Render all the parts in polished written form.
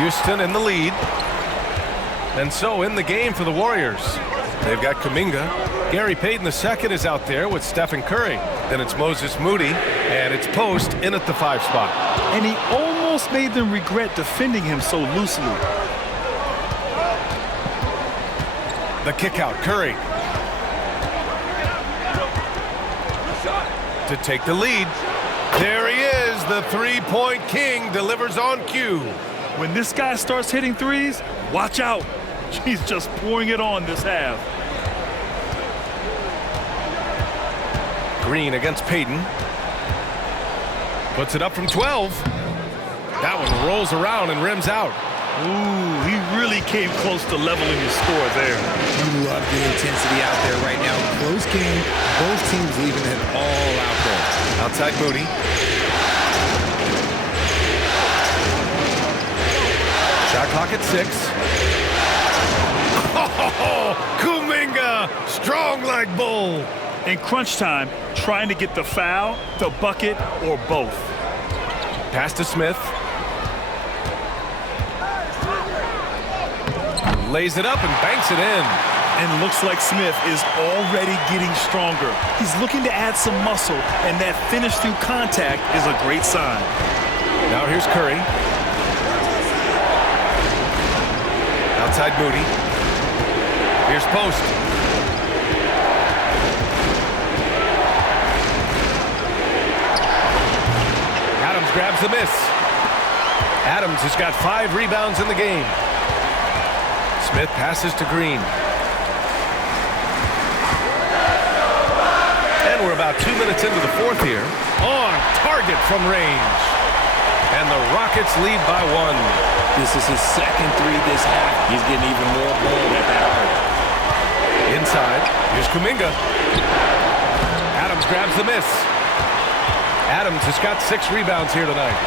Houston in the lead. And so in the game for the Warriors. They've got Kuminga. Gary Payton II is out there with Stephen Curry. Then it's Moses Moody, and it's Post in at the 5 spot. And he almost made them regret defending him so loosely. The kick out, Curry. To take the lead. There he is, the three-point king, delivers on cue. When this guy starts hitting threes, watch out. He's just pouring it on this half. Green against Payton. Puts it up from 12. That one rolls around and rims out. Ooh, he really came close to leveling his score there. You love the intensity out there right now. Close game, both teams leaving it all out there. Outside Moody. Shot clock at 6. Oh, Kuminga, strong like bull. In crunch time, trying to get the foul, the bucket, or both. Pass to Smith. Lays it up and banks it in. And looks like Smith is already getting stronger. He's looking to add some muscle, and that finish through contact is a great sign. Now here's Curry. Outside Moody. Here's Post. Adams grabs the miss. Adams has got 5 rebounds in the game. Smith passes to Green. And we're about 2 minutes into the 4th here. On target from range. And the Rockets lead by 1. This is his second 3 this half. He's getting even more bold at that arc. Inside, here's Kuminga. Adams grabs the miss. Adams has got 6 rebounds here tonight.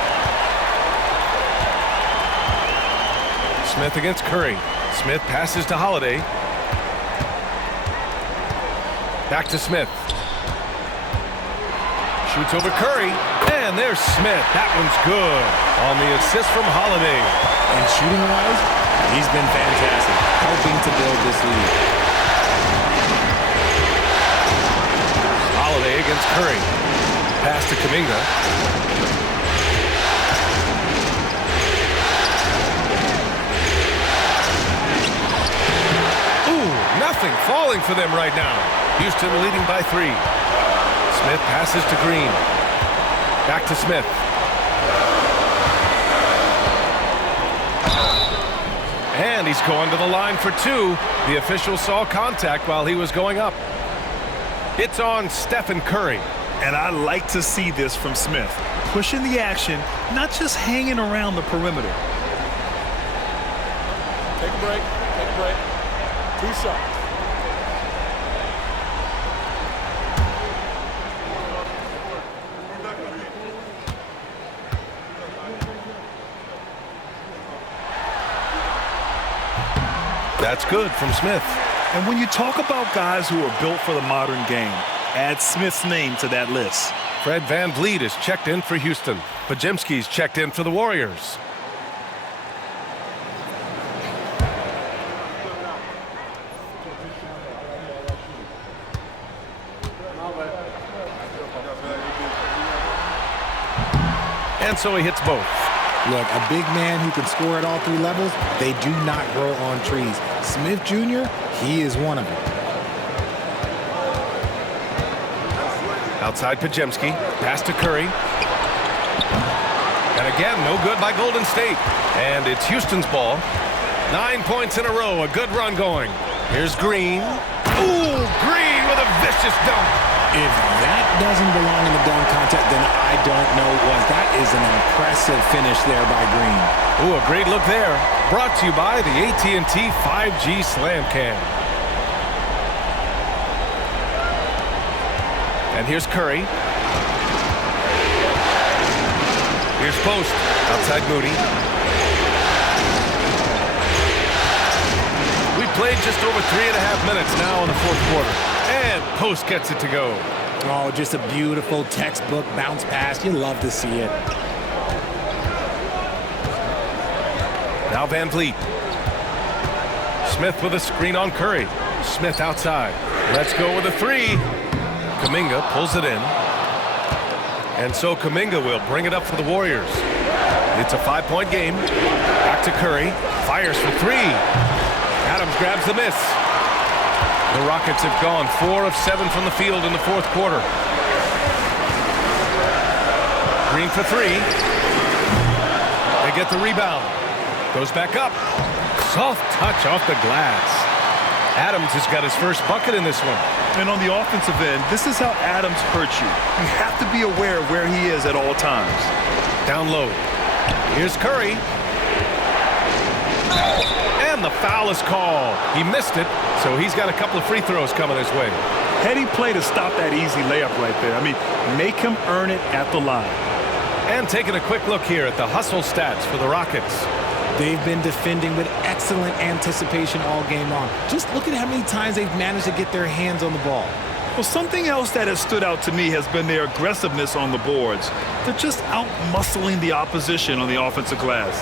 Smith against Curry. Smith passes to Holiday. Back to Smith. Shoots over Curry. And there's Smith. That one's good on the assist from Holiday. And shooting-wise, he's been fantastic, helping to build this lead. Holiday against Curry. Pass to Kuminga. Nothing falling for them right now. Houston leading by 3. Smith passes to Green. Back to Smith. And he's going to the line for 2. The official saw contact while he was going up. It's on Stephen Curry. And I like to see this from Smith. Pushing the action, not just hanging around the perimeter. Take a break. Take a break. 2 shots. That's good from Smith. And when you talk about guys who are built for the modern game, add Smith's name to that list. Fred VanVleet is checked in for Houston. Podziemski's checked in for the Warriors. And so he hits both. Look, a big man who can score at all 3 levels, they do not grow on trees. Smith Jr., he is one of them. Outside Podziemski, pass to Curry. And again, no good by Golden State. And it's Houston's ball. 9 points in a row, a good run going. Here's Green. Ooh, Green with a vicious dunk. If that doesn't belong in the dunk contest, then I don't know what. That is an impressive finish there by Green. Ooh, a great look there. Brought to you by the AT&T 5G Slam Cam. And here's Curry. Here's Post. Outside Moody. We played just over 3.5 minutes now in the 4th quarter. And Post gets it to go. Oh, just a beautiful textbook bounce pass. You love to see it. Now Van Vliet. Smith with a screen on Curry. Smith outside. Let's go with a three. Kuminga pulls it in. And so Kuminga will bring it up for the Warriors. It's a 5-point game. Back to Curry. Fires for three. Adams grabs the miss. The Rockets have gone 4 of 7 from the field in the fourth quarter. Green for three. They get the rebound. Goes back up. Soft touch off the glass. Adams has got his first bucket in this one. And on the offensive end, this is how Adams hurts you. You have to be aware of where he is at all times. Down low. Here's Curry. And the foul is called. He missed it, so he's got a couple of free throws coming his way. Heady play to stop that easy layup right there. I mean, make him earn it at the line. And taking a quick look here at the hustle stats for the Rockets. They've been defending with excellent anticipation all game long. Just look at how many times they've managed to get their hands on the ball. Well, something else that has stood out to me has been their aggressiveness on the boards. They're just out-muscling the opposition on the offensive glass.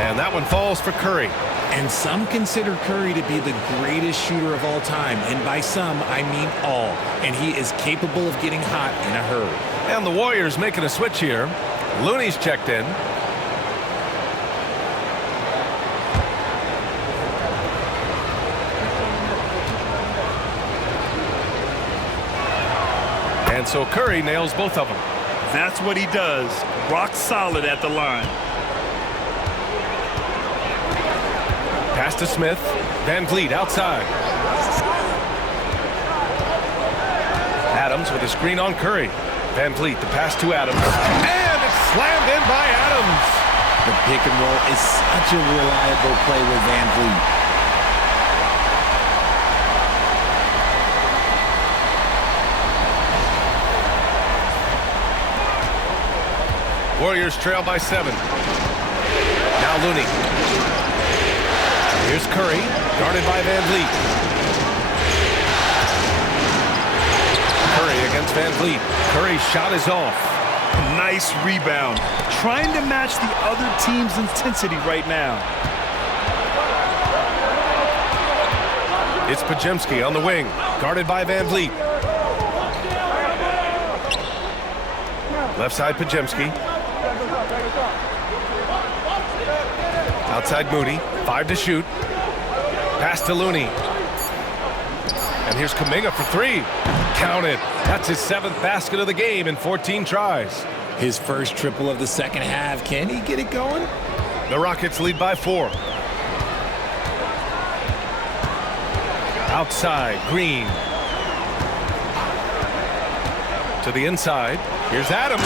And that one falls for Curry. And some consider Curry to be the greatest shooter of all time. And by some, I mean all. And he is capable of getting hot in a hurry. And the Warriors making a switch here. Looney's checked in. And so Curry nails both of them. That's what he does. Rock solid at the line. Pass to Smith. Van Vliet outside. Adams with a screen on Curry. Van Vliet, the pass to Adams. And it's slammed in by Adams. The pick and roll is such a reliable play with Van Vliet. Warriors trail by 7. Now Looney. Here's Curry, guarded by Van Vliet. Curry against Van Vliet. Curry's shot is off. Nice rebound. Trying to match the other team's intensity right now. It's Podziemski on the wing, guarded by Van Vliet. Left side Podziemski. Outside Moody, 5 to shoot. Pass to Looney. And here's Kuminga for three. Counted. That's his 7th basket of the game in 14 tries. His first triple of the second half. Can he get it going? The Rockets lead by 4. Outside, Green. To the inside. Here's Adams.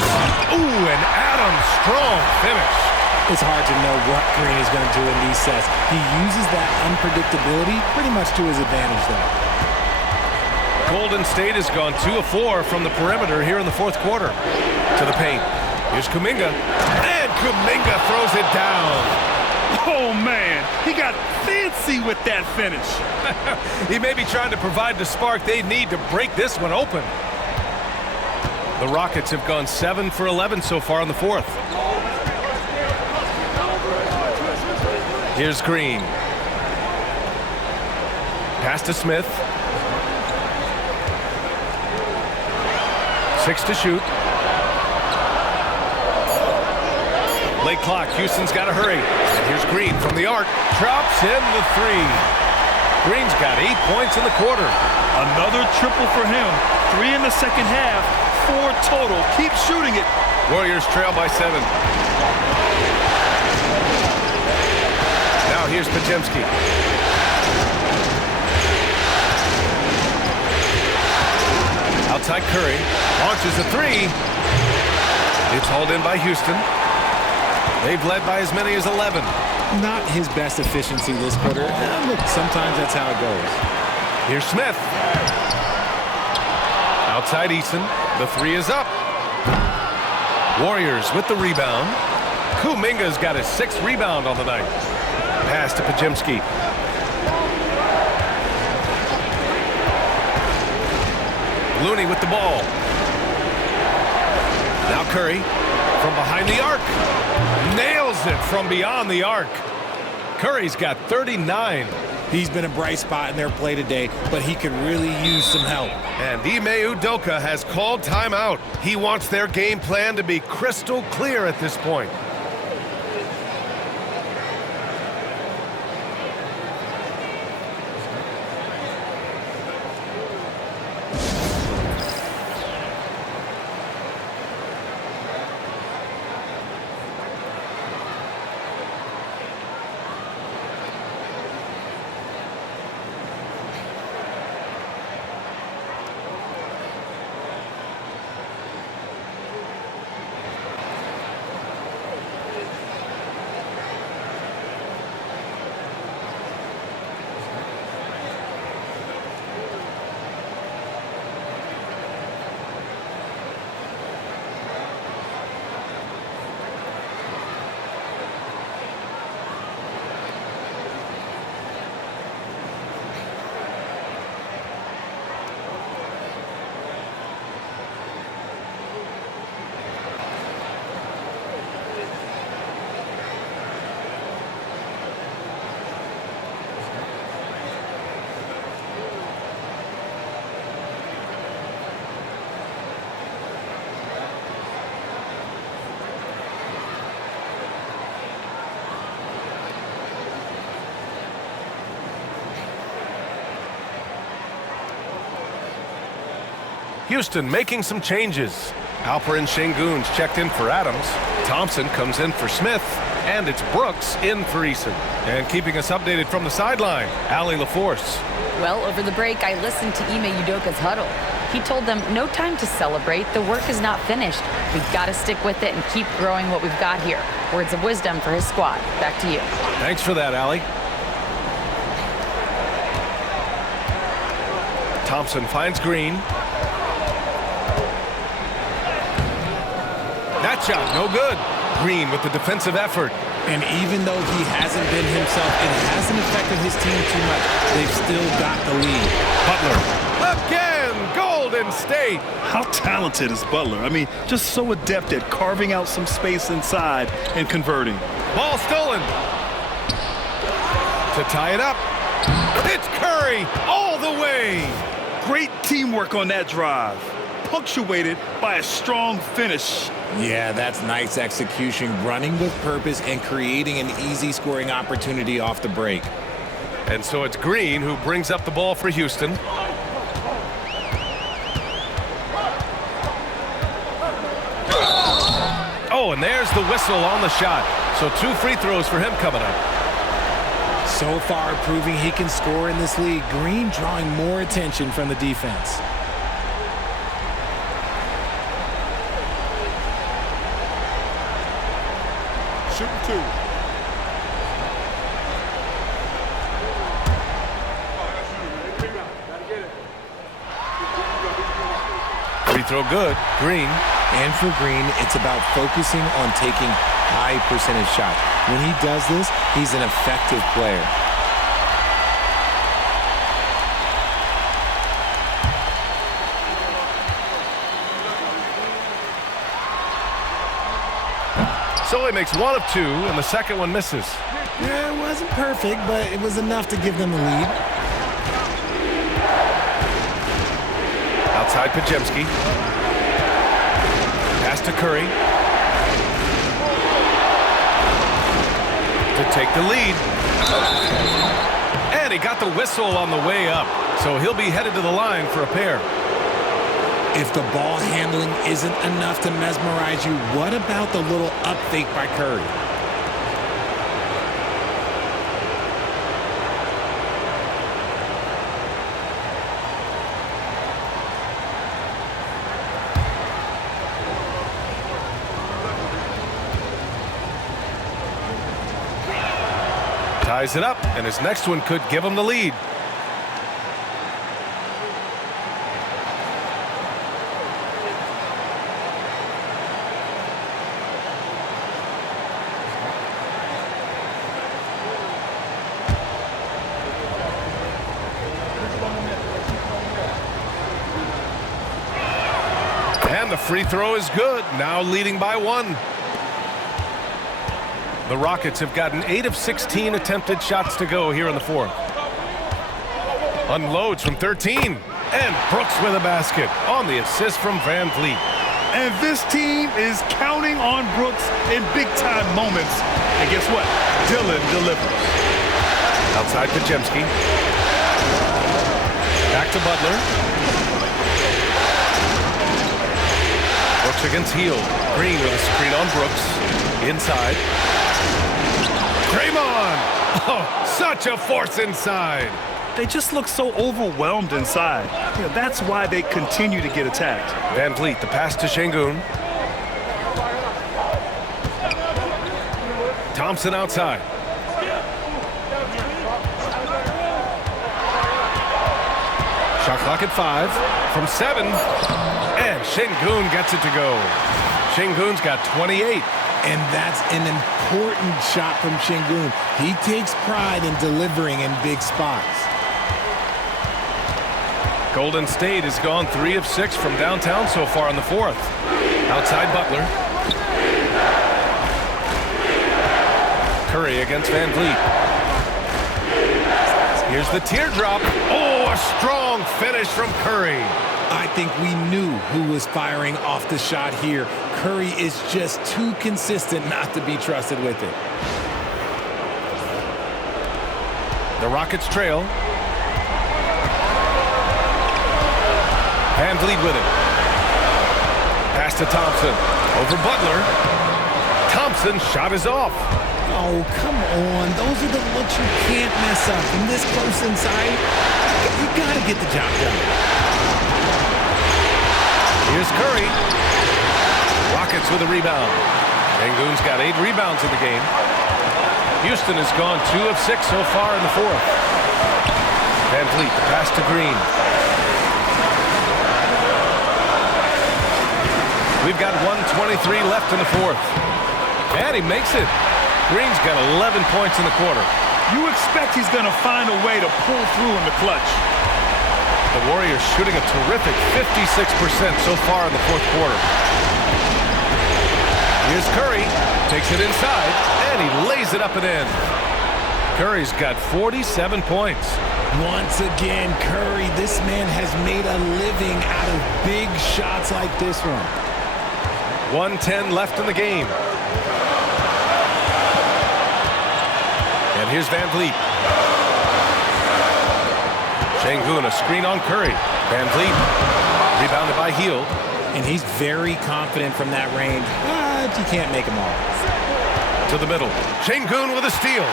Ooh, and Adams, strong finish. It's hard to know what Green is going to do in these sets. He uses that unpredictability pretty much to his advantage, though. Golden State has gone 2 of 4 from the perimeter here in the fourth quarter. To the paint. Here's Kuminga. And Kuminga throws it down. Oh, man. He got fancy with that finish. He may be trying to provide the spark they need to break this one open. The Rockets have gone 7 for 11 so far in the fourth. Here's Green. Pass to Smith. 6 to shoot. Late clock. Houston's got to hurry. And here's Green from the arc. Drops in the three. Green's got 8 points in the quarter. Another triple for him. 3 in the second half. 4 total. Keep shooting it. Warriors trail by 7. Now here's Podziemski. Outside Curry. Launches a three. It's hauled in by Houston. They've led by as many as 11. Not his best efficiency this quarter. Look, sometimes that's how it goes. Here's Smith. Outside Eason. The three is up. Warriors with the rebound. Kuminga's got his 6th rebound on the night. Pass to Podziemski. Looney with the ball. Now Curry. From behind the arc. Nails it from beyond the arc. Curry's got 39. He's been a bright spot in their play today, but he could really use some help. And Ime Udoka has called timeout. He wants their game plan to be crystal clear at this point. Houston making some changes. Alperin Şengün's checked in for Adams. Thompson comes in for Smith. And it's Brooks in for Eason. And keeping us updated from the sideline, Allie LaForce. Well, over the break, I listened to Ime Udoka's huddle. He told them, no time to celebrate. The work is not finished. We've got to stick with it and keep growing what we've got here. Words of wisdom for his squad. Back to you. Thanks for that, Allie. Thompson finds Green. That shot, no good. Green with the defensive effort. And even though he hasn't been himself, it hasn't affected his team too much. They've still got the lead. Butler. Again, Golden State. How talented is Butler? I mean, just so adept at carving out some space inside and converting. Ball stolen. To tie it up. It's Curry all the way. Great teamwork on that drive, punctuated by a strong finish. Yeah, that's nice execution, running with purpose and creating an easy scoring opportunity off the break. And so it's Green who brings up the ball for Houston. Oh, and there's the whistle on the shot. So 2 free throws for him coming up. So far, proving he can score in this league. Green drawing more attention from the defense. Shooting 2. Free throw good. Green. And for Green, it's about focusing on taking high percentage shots. When he does this, he's an effective player. So he makes 1 of 2, and the second one misses. Yeah, it wasn't perfect, but it was enough to give them the lead. Outside Podziemski. Pass to Curry. To take the lead. And he got the whistle on the way up. So he'll be headed to the line for a pair. If the ball handling isn't enough to mesmerize you, what about the little up fake by Curry? Ties it up, and his next one could give him the lead. And the free throw is good, now leading by 1. The Rockets have gotten 8 of 16 attempted shots to go here in the fourth. Unloads from 13. And Brooks with a basket on the assist from Van Vliet. And this team is counting on Brooks in big-time moments. And guess what? Dillon delivers. Outside Pajemski. Back to Butler. Brooks against Hield. Green with a screen on Brooks. Inside. Draymond! Oh, such a force inside. They just look so overwhelmed inside. You know, that's why they continue to get attacked. Van Vliet, the pass to Şengün. Thompson outside. Shot clock at 5 from 7. And Şengün gets it to go. Şengün's got 28. And that's an important shot from Şengün. He takes pride in delivering in big spots. Golden State has gone 3 of 6 from downtown so far in the fourth. Outside Butler. Curry against Van Vliet. Here's the teardrop. Oh, a strong finish from Curry. I think we knew who was firing off the shot here. Curry is just too consistent not to be trusted with it. The Rockets trail. Van Vliet with it. Pass to Thompson. Over Butler. Thompson's shot is off. Oh, come on. Those are the looks you can't mess up. From this close inside, you gotta get the job done. Here's Curry. Rockets with a rebound. Şengün's got 8 rebounds in the game. Houston has gone 2 of 6 so far in the fourth. Van Vliet, the pass to Green. We've got 1:23 left in the fourth. And he makes it. Green's got 11 points in the quarter. You expect he's going to find a way to pull through in the clutch. The Warriors shooting a terrific 56% so far in the fourth quarter. Here's Curry. Takes it inside, and he lays it up and in. Curry's got 47 points. Once again, Curry, this man has made a living out of big shots like this one. 1:10 left in the game. And here's Van Vliet. Şengün, a screen on Curry. Van Vliet, rebounded by Hield. And he's very confident from that range, but you can't make him all. To the middle. Şengün with a steal.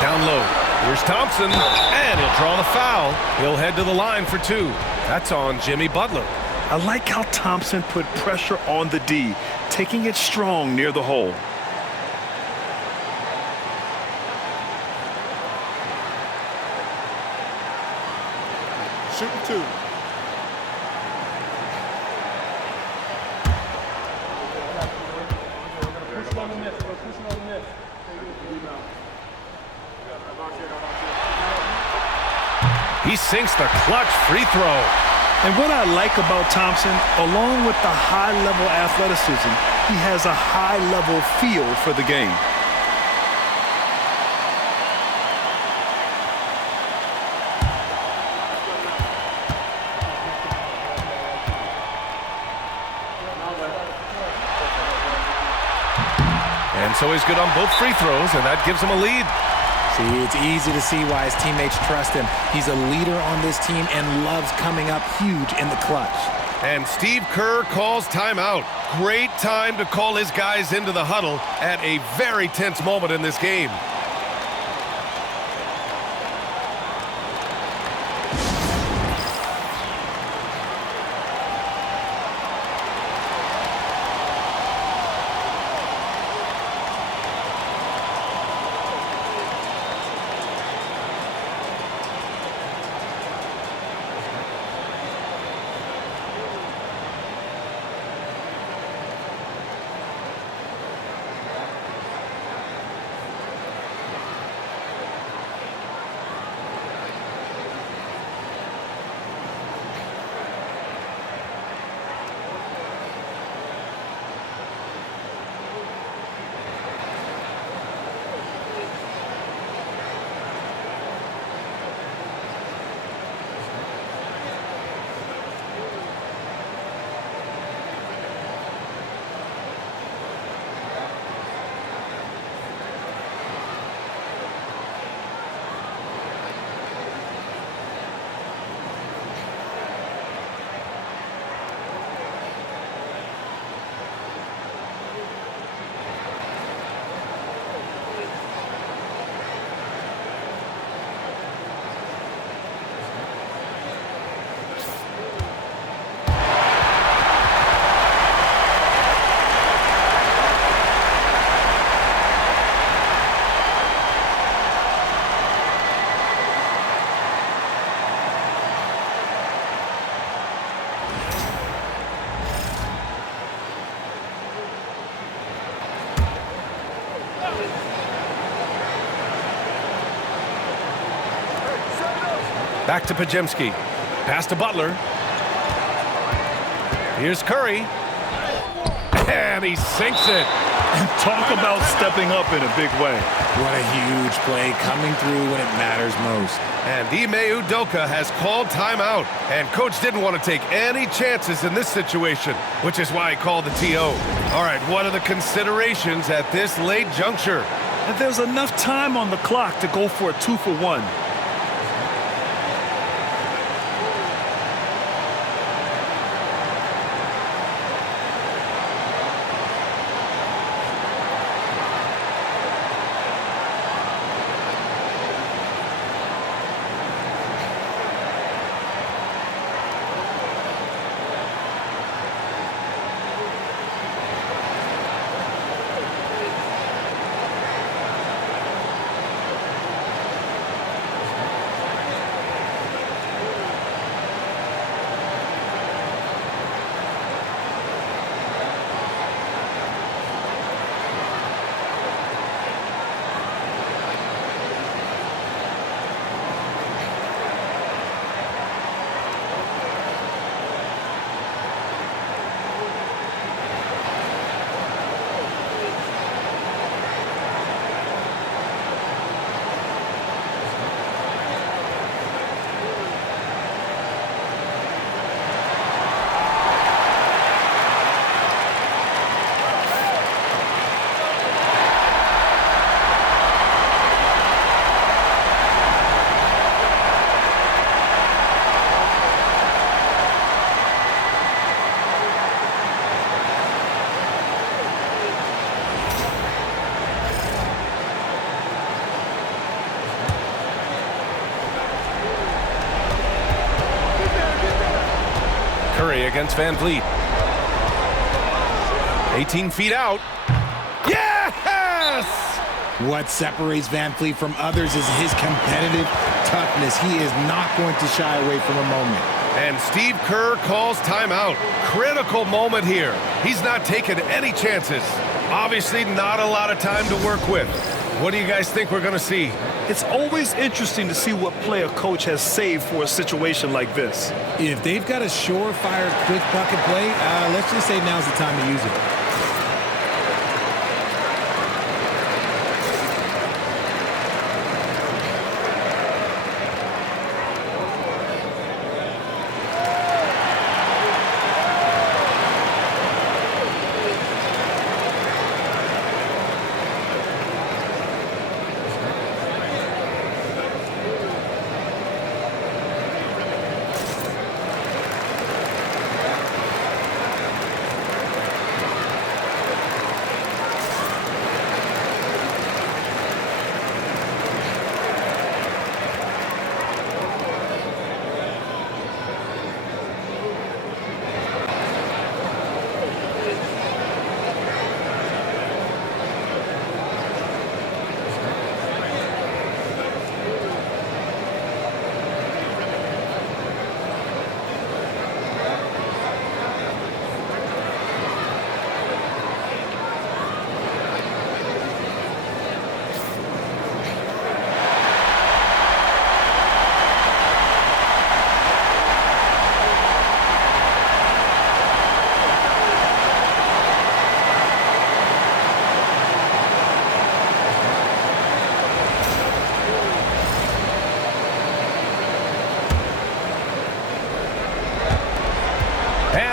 Down low. Here's Thompson, and he'll draw the foul. He'll head to the line for 2. That's on Jimmy Butler. I like how Thompson put pressure on the D, taking it strong near the hole. Shooting 2. He sinks the clutch free throw. And what I like about Thompson, along with the high-level athleticism, he has a high-level feel for the game. And so he's good on both free throws, and that gives him a lead. See, it's easy to see why his teammates trust him. He's a leader on this team and loves coming up huge in the clutch. And Steve Kerr calls timeout. Great time to call his guys into the huddle at a very tense moment in this game. Back to Pajemski. Pass to Butler. Here's Curry. And he sinks it. Talk about stepping up in a big way. What a huge play coming through when it matters most. And Ime Udoka has called timeout. And coach didn't want to take any chances in this situation, which is why he called the TO. All right, what are the considerations at this late juncture? And there's enough time on the clock to go for a 2-for-1. Curry against Van Vliet. 18 feet out. Yes! What separates Van Vliet from others is his competitive toughness. He is not going to shy away from a moment. And Steve Kerr calls timeout. Critical moment here. He's not taking any chances. Obviously not a lot of time to work with. What do you guys think we're going to see? It's always interesting to see what play a coach has saved for a situation like this. If they've got a surefire quick bucket play, let's just say now's the time to use it.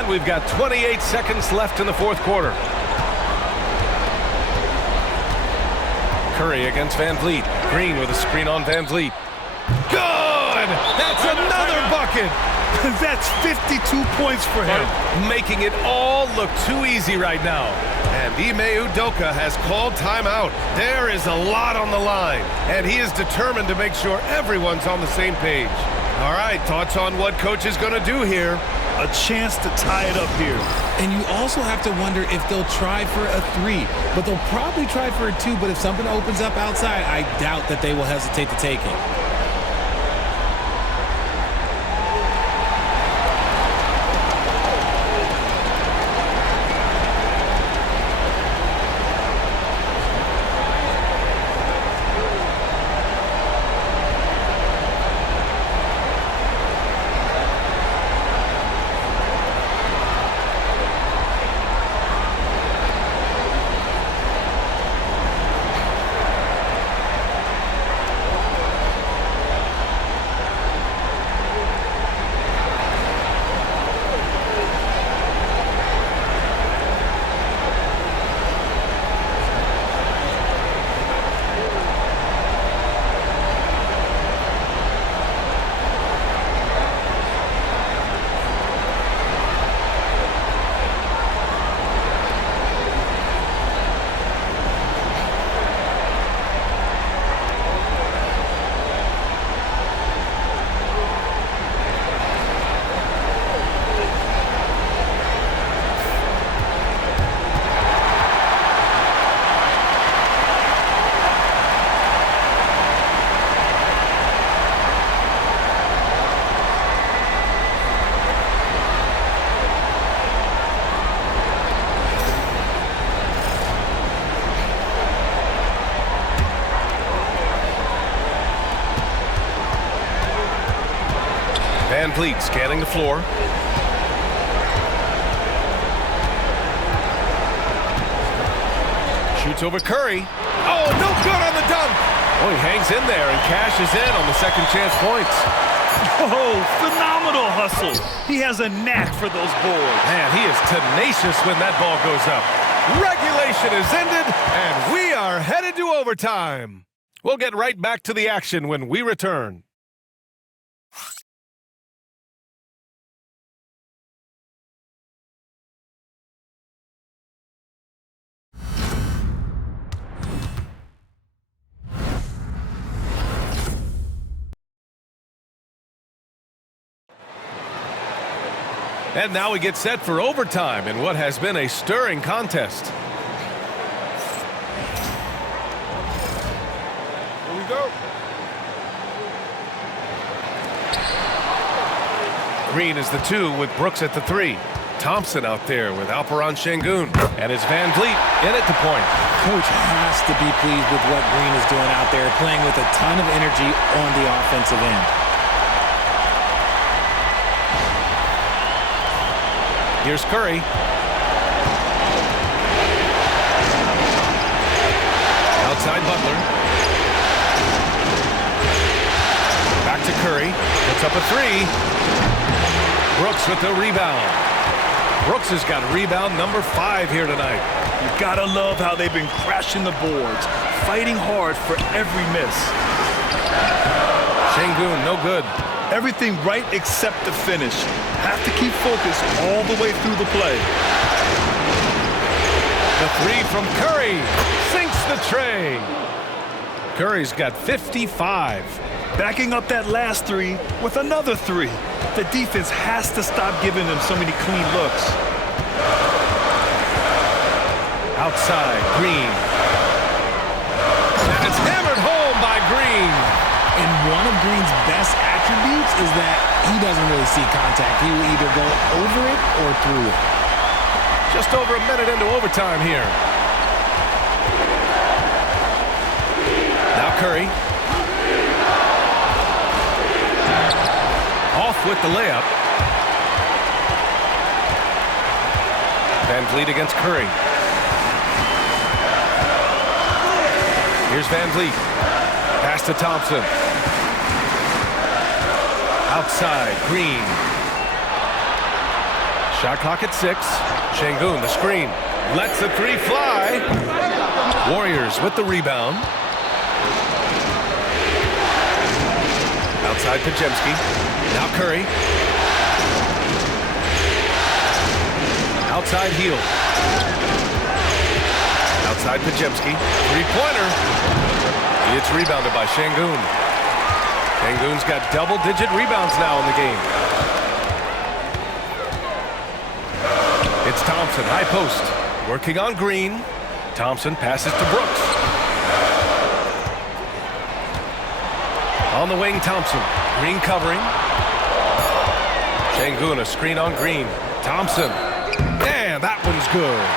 We've got 28 seconds left in the fourth quarter. Curry against Van Vliet. Green with a screen on Van Vliet. Good! That's another bucket! That's 52 points for him. Making it all look too easy right now. And Ime Udoka has called timeout. There is a lot on the line, and he is determined to make sure everyone's on the same page. All right, thoughts on what coach is going to do here? A chance to tie it up here. And you also have to wonder if they'll try for a 3, but they'll probably try for a 2, but if something opens up outside, I doubt that they will hesitate to take it. Van Vliet scanning the floor. Shoots over Curry. Oh, no good on the dunk. Oh, he hangs in there and cashes in on the second chance points. Oh, phenomenal hustle. He has a knack for those boards. Man, he is tenacious when that ball goes up. Regulation is ended, and we are headed to overtime. We'll get right back to the action when we return. And now we get set for overtime in what has been a stirring contest. Here we go. Green is the 2 with Brooks at the 3. Thompson out there with Alperon Şengün. And it's Van Vliet in at the point. Coach has to be pleased with what Green is doing out there, playing with a ton of energy on the offensive end. Here's Curry. Outside Butler. Back to Curry. Puts up a 3. Brooks with the rebound. Brooks has got rebound number 5 here tonight. You gotta love how they've been crashing the boards, fighting hard for every miss. Şengün, no good. Everything right except the finish. Have to keep focused all the way through the play. The 3 from Curry sinks the tray. Curry's got 55. Backing up that last 3 with another 3. The defense has to stop giving them so many clean looks. Outside, Green. And it's hammered home by Green. And one of Green's best attributes is that he doesn't really see contact. He will either go over it or through it. Just over a minute into overtime here. Now Curry. Off with the layup. Van Vliet against Curry. Here's Van Vliet. Pass to Thompson. Outside, Green. Shot clock at 6. Şengün, the screen. Lets the 3 fly. Warriors with the rebound. Outside, Podziemski. Now Curry. Outside, Hield. Outside, Podziemski. 3-pointer. It's rebounded by Şengün. Şengün's got double-digit rebounds now in the game. It's Thompson, high post. Working on Green. Thompson passes to Brooks. On the wing, Thompson. Green covering. Şengün, a screen on Green. Thompson. And that one's good.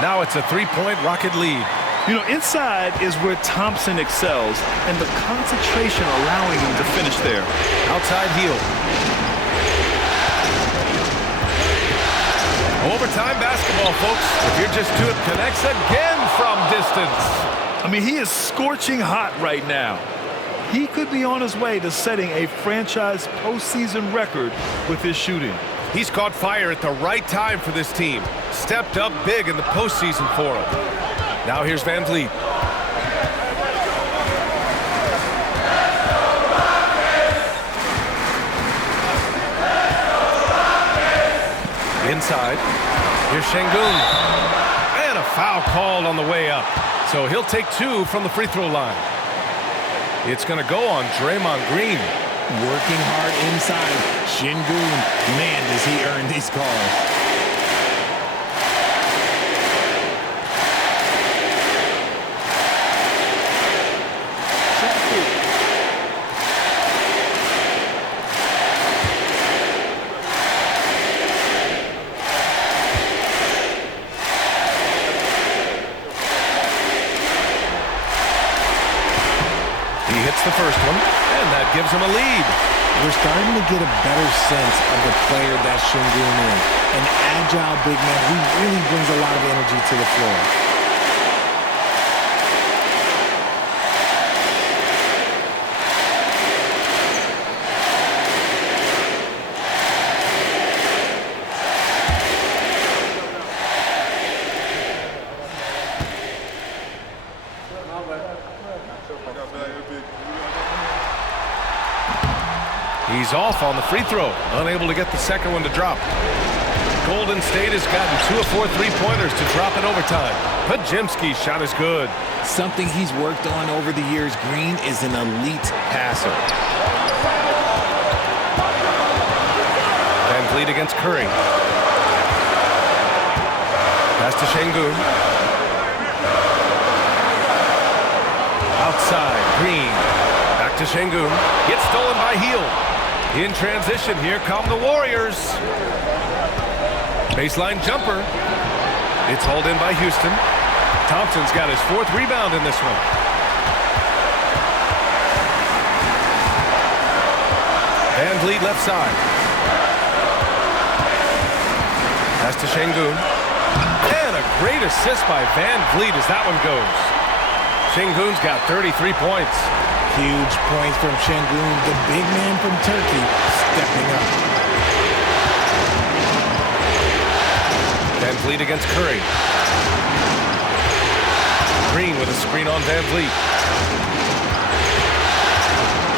Now it's a 3-point Rocket lead. You know, inside is where Thompson excels, and the concentration allowing him to finish there. Outside Hield. Overtime basketball, folks. If you're just to it, connects again from distance. I mean, he is scorching hot right now. He could be on his way to setting a franchise postseason record with his shooting. He's caught fire at the right time for this team. Stepped up big in the postseason for him. Now here's Van Vliet. Inside. Here's Şengün. And a foul called on the way up. So he'll take 2 from the free throw line. It's going to go on Draymond Green. Working hard inside. Şengün, man, does he earn these calls. He hits the first one, and that gives him a lead. We're starting to get a better sense of the player that Şengün is. An agile big man who really brings a lot of energy to the floor. He's off on the free throw, unable to get the second one to drop. Golden State has gotten 2 of 4 three-pointers to drop in overtime. Podziemski's shot is good. Something he's worked on over the years, Green is an elite passer. Van Vliet against Curry. Pass to Şengün. Outside, Green. Back to Şengün. Gets stolen by Heel. In transition, here come the Warriors. Baseline jumper. It's hauled in by Houston. Thompson's got his 4th rebound in this one. Van Vliet left side. Pass to Şengün. And a great assist by Van Vliet as that one goes. Şengün's got 33 points. Huge points from Şengün, the big man from Turkey, stepping up. Van Vliet against Curry. Green with a screen on Van Vliet.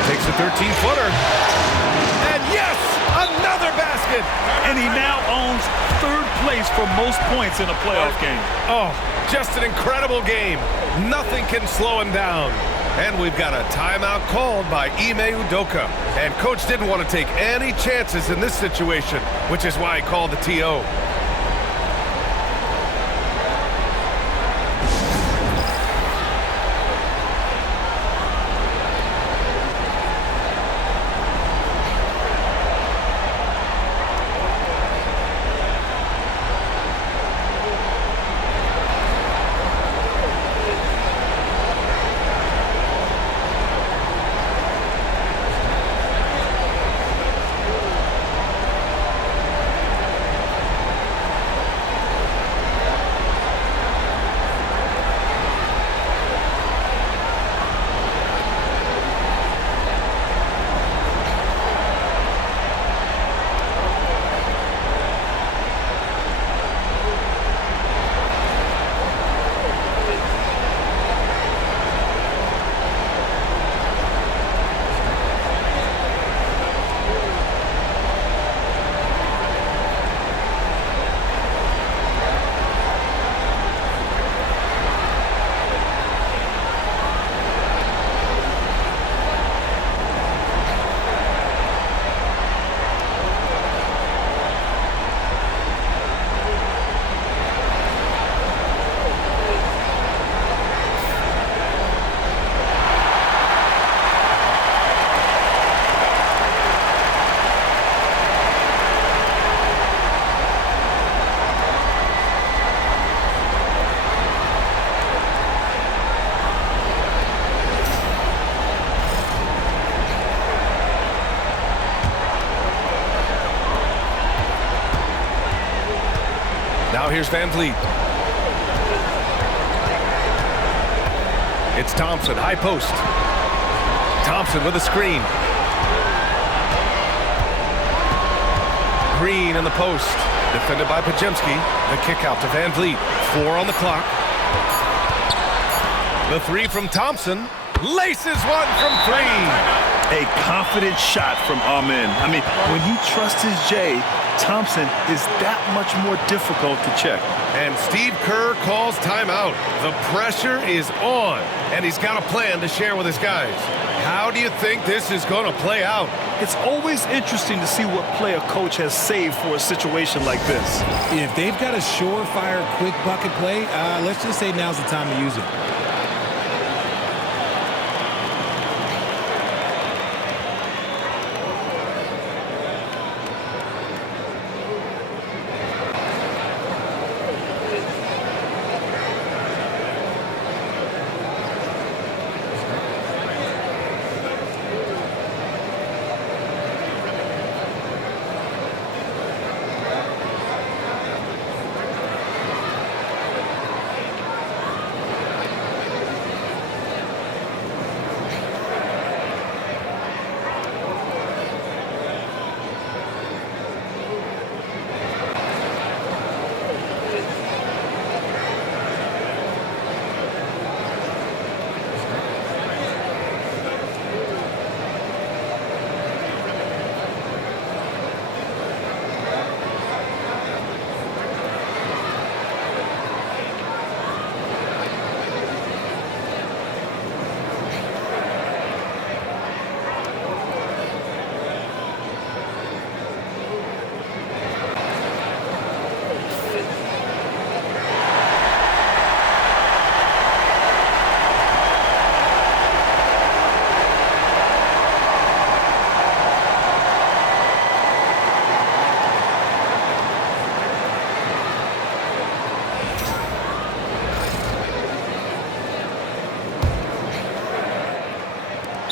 Takes a 13-footer. And yes, another basket. And he now owns 3rd place for most points in a playoff game. Oh, just an incredible game. Nothing can slow him down. And we've got a timeout called by Ime Udoka. And Coach didn't want to take any chances in this situation, which is why he called the TO. Now here's Van Vliet. It's Thompson, high post. Thompson with a screen. Green in the post. Defended by Podziemski. The kick out to Van Vliet. 4 on the clock. The 3 from Thompson. Laces one from 3. A confident shot from Amin. I mean, when he trusts his J, Thompson is that much more difficult to check. And Steve Kerr calls timeout. The pressure is on, and he's got a plan to share with his guys. How do you think this is going to play out? It's always interesting to see what play a coach has saved for a situation like this. If they've got a surefire, quick bucket play, let's just say now's the time to use it.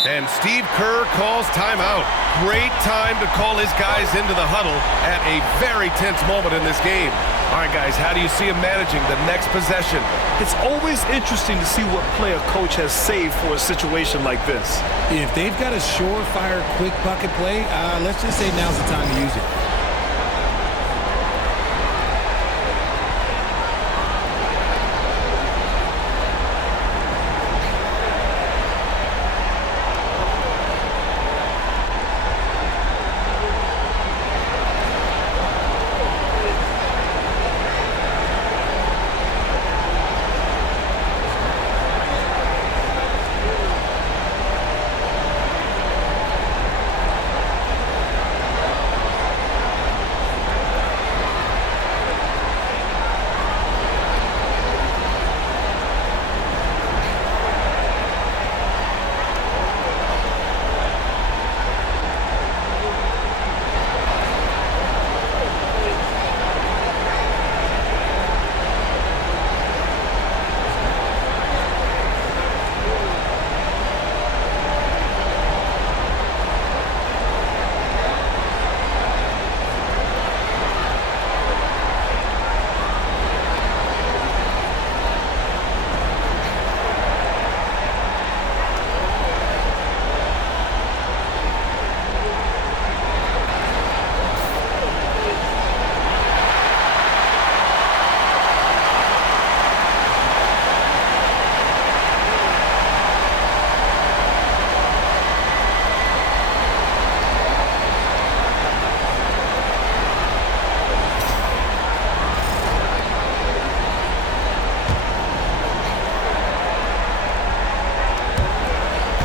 And Steve Kerr calls timeout. Great time to call his guys into the huddle at a very tense moment in this game. All right, guys, how do you see him managing the next possession? It's always interesting to see what play a coach has saved for a situation like this. If they've got a surefire, quick bucket play, let's just say now's the time to use it.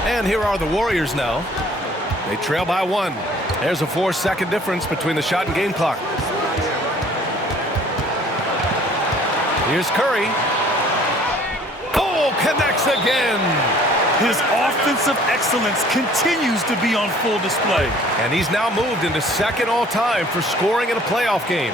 And here are the Warriors now. They trail by 1. There's a 4-second difference between the shot and game clock. Here's Curry. Oh, connects again. His offensive excellence continues to be on full display. And he's now moved into second all-time for scoring in a playoff game.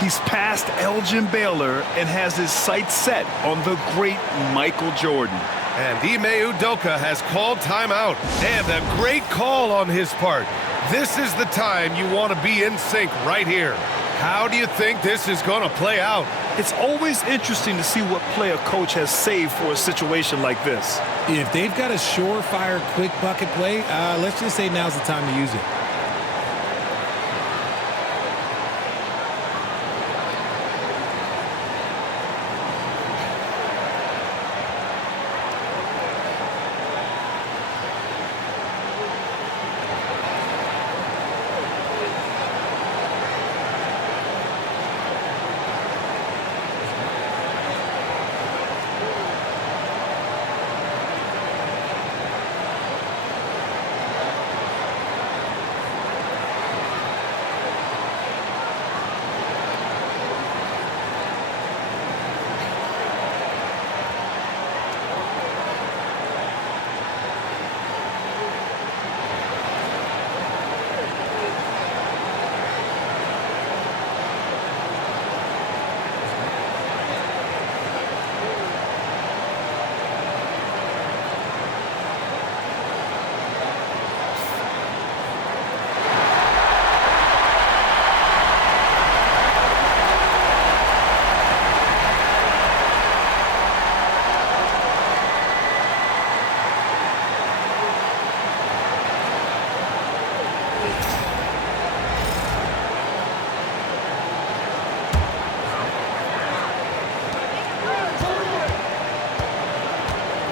He's passed Elgin Baylor and has his sights set on the great Michael Jordan. And Ime Udoka has called timeout. And a great call on his part. This is the time you want to be in sync right here. How do you think this is going to play out? It's always interesting to see what play a coach has saved for a situation like this. If they've got a surefire, quick bucket play, let's just say now's the time to use it.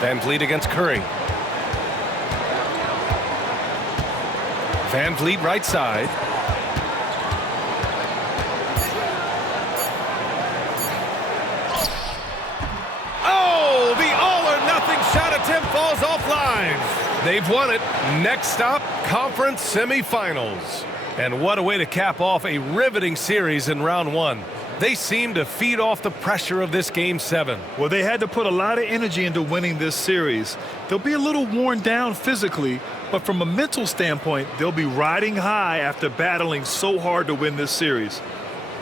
Van Vliet against Curry. Van Vliet right side. Oh, the all-or-nothing shot attempt falls offline. They've won it. Next stop, conference semifinals. And what a way to cap off a riveting series in round 1. They seem to feed off the pressure of this Game 7. Well, they had to put a lot of energy into winning this series. They'll be a little worn down physically, but from a mental standpoint, they'll be riding high after battling so hard to win this series.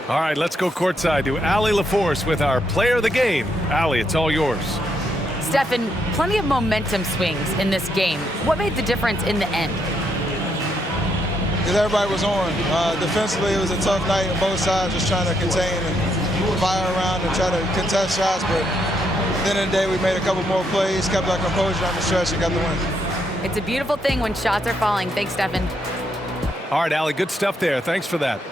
All right, let's go courtside to Allie LaForce with our player of the game. Allie, it's all yours. Stephen, plenty of momentum swings in this game. What made the difference in the end? Because everybody was on. Defensively, it was a tough night on both sides, just trying to contain and fire around and try to contest shots. But at the end of the day, we made a couple more plays, kept our composure on the stretch, and got the win. It's a beautiful thing when shots are falling. Thanks, Stephen. All right, Allie, good stuff there. Thanks for that.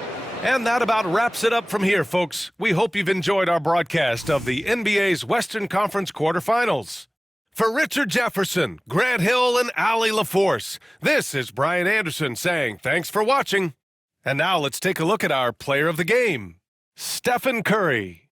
And that about wraps it up from here, folks. We hope you've enjoyed our broadcast of the NBA's Western Conference quarterfinals. For Richard Jefferson, Grant Hill, and Allie LaForce, this is Brian Anderson saying thanks for watching. And now let's take a look at our player of the game, Stephen Curry.